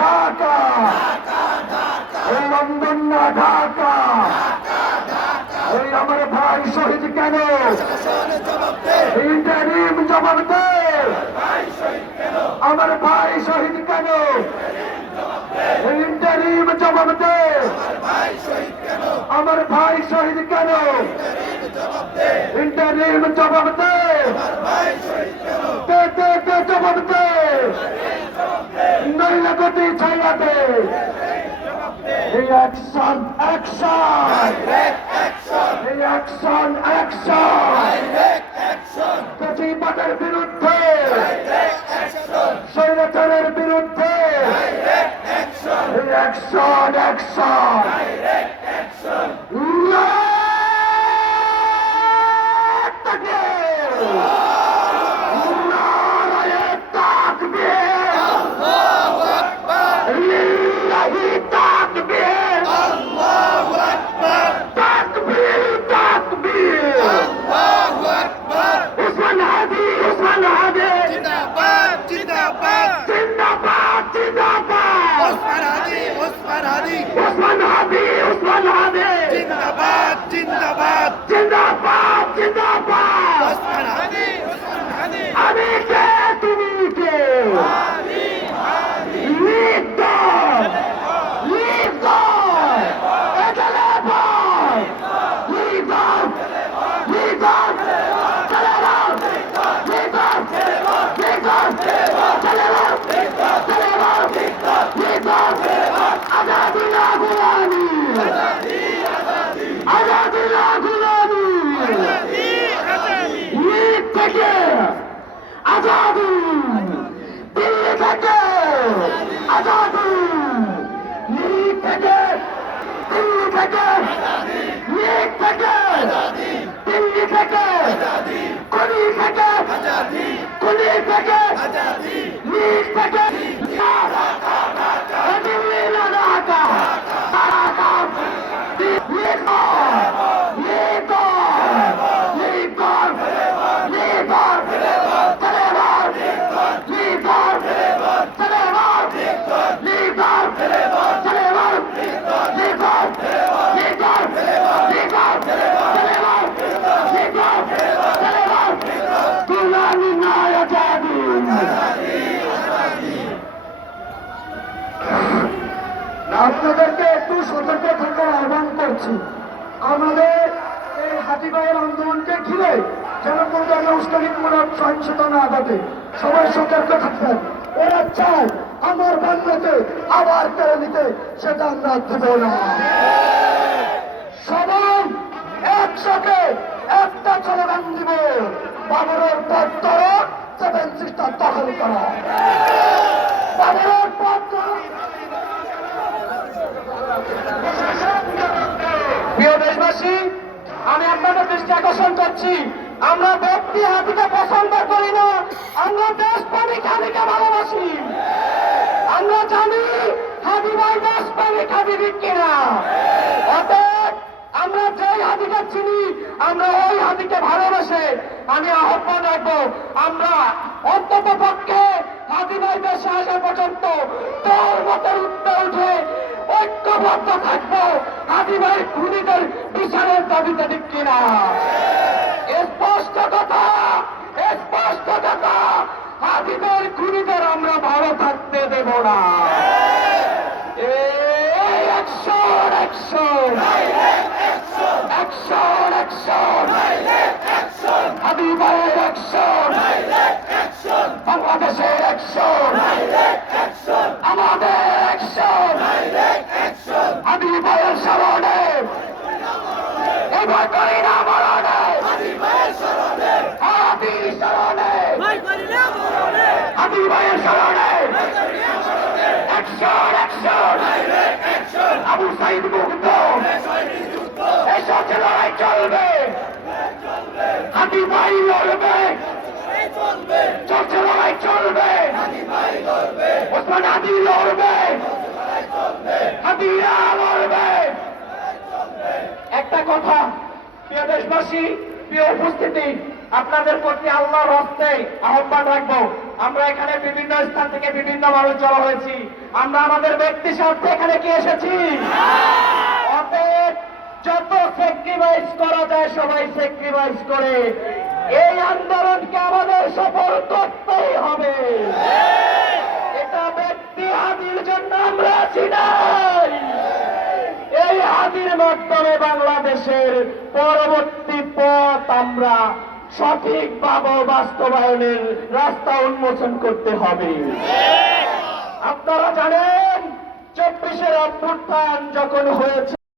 ঢাকা, এই লন্ডন না ঢাকা, এই আমার ভাই শহীদ কেন, ইন্টারিম জবাব দে, আমার ভাই শহীদ কেন, ইন্টারিম জবাব দে, আমার ভাই শহীদ কেন, ইন্টারিম জবাব দে, জবাব দে, নইলে গতি ছাইয়া দে। অ্যাকশন অ্যাকশন অ্যাকশন অ্যাকশন প্রতিবাদের বিরুদ্ধে, স্বৈরাচারের বিরুদ্ধে অ্যাকশন অ্যাকশন उस्मान हादी जिंदाबाद जिंदाबाद जिंदाबाद जिंदाबाद उस्मान हादी আমি কে তুমি কে আজাদী, দিল্লি থেকে আজাদী, লীগ থেকে, দিল্লি থেকে, লীগ থেকে, দিল্লি থেকে, কুলি থেকে, কুলি থেকে, লীগ থেকে, দিল্লি না ঢাকা, আপনাদেরকে একটু সতর্ক থাকার আহ্বান করছি। আমাদের এই হাতিবাইয়ের আন্দোলনকে ঘিরে যেন কোনো ধরনের উস্কানিমূলক সহিংসতা না ঘটে, সবাই সতর্ক থাকবেন। ওরা চায় আমার বাংলাকে আবার কেড়ে নিতে, সেটা আমরা দেব না। সবাই একসাথে একটা স্লোগান দিব, বাবরের পথ ধরো, 7 সিস্টার দখল করো, বাবরের পথ ধরো। প্রিয় দেশবাসী, আমি আপনাদের দৃষ্টি আকর্ষণ করছি, আমরা ব্যক্তি হাতিকে পছন্দ করি না, আমরা দেশপ্রেমিক হাতিকে ভালোবাসি। আমরা জানি হাতি ভাই দেশপ্রেমিক হাতি ঠিক কিনা। অতএব আমরা যেই হাতিকে চিনি, আমরা ওই হাতিকে ভালোবাসে আমি আহ্বান রাখবো, আমরা অন্তত পক্ষে হাতি ভাই দেশে আসা পর্যন্ত তোর মতের উঠতে উঠে ঐক্যবদ্ধ থাকবো হাতি ভাই খুনিদের বিচারের দাবিতে ঠিক কিনা। স্পষ্ট কথা, স্পষ্ট কথা, হাতিদের খুনিদের আমরা ভালো থাকতে দেব না। অ্যাকশন অ্যাকশন অ্যাকশন অ্যাকশন হাতি ভাইয়ের অ্যাকশন, বাংলাদেশের অ্যাকশন, আমাদের অ্যাকশন, হাতি ভাইয়ের স্মরণে এবার করি না মরণে, হাতি স্মরণে, হাতি ভাইয়ের স্মরণে অ্যাকশন অ্যাকশন, আবু সাইদ মুক্ত, এসব লড়াই চলবে, হাতি ভাই লড়বে, চলছে লড়াই চলবে, ওসমান হাতি লড়বে, হাতিরা লড়বে। একটা কথা, প্রিয় দেশবাসী, প্রিয় উপস্থিতি, আপনাদের প্রতি আল্লাহর হস্তে আহ্বান রাখবো, আমরা এখানে বিভিন্ন স্থান থেকে বিভিন্ন মানুষ জড়ো হয়েছি। আমরা আমাদের ব্যক্তি স্বার্থে এখানে কি এসেছি? অতএব যত স্যাক্রিফাইস করা যায় সবাই স্যাক্রিফাইস করে এই আন্দোলনকে আমাদের সফল করতেই হবে। এটা ব্যক্তি হাদির জন্য আমরা আছি নাই। এই হাদির মাধ্যমে বাংলাদেশের পরবর্তী পথ আমরা সঠিকভাবে বাস্তবায়নের রাস্তা উন্মোচন করতে হবে। আপনারা জানেন 24-এর অভ্যুত্থান যখন হয়েছে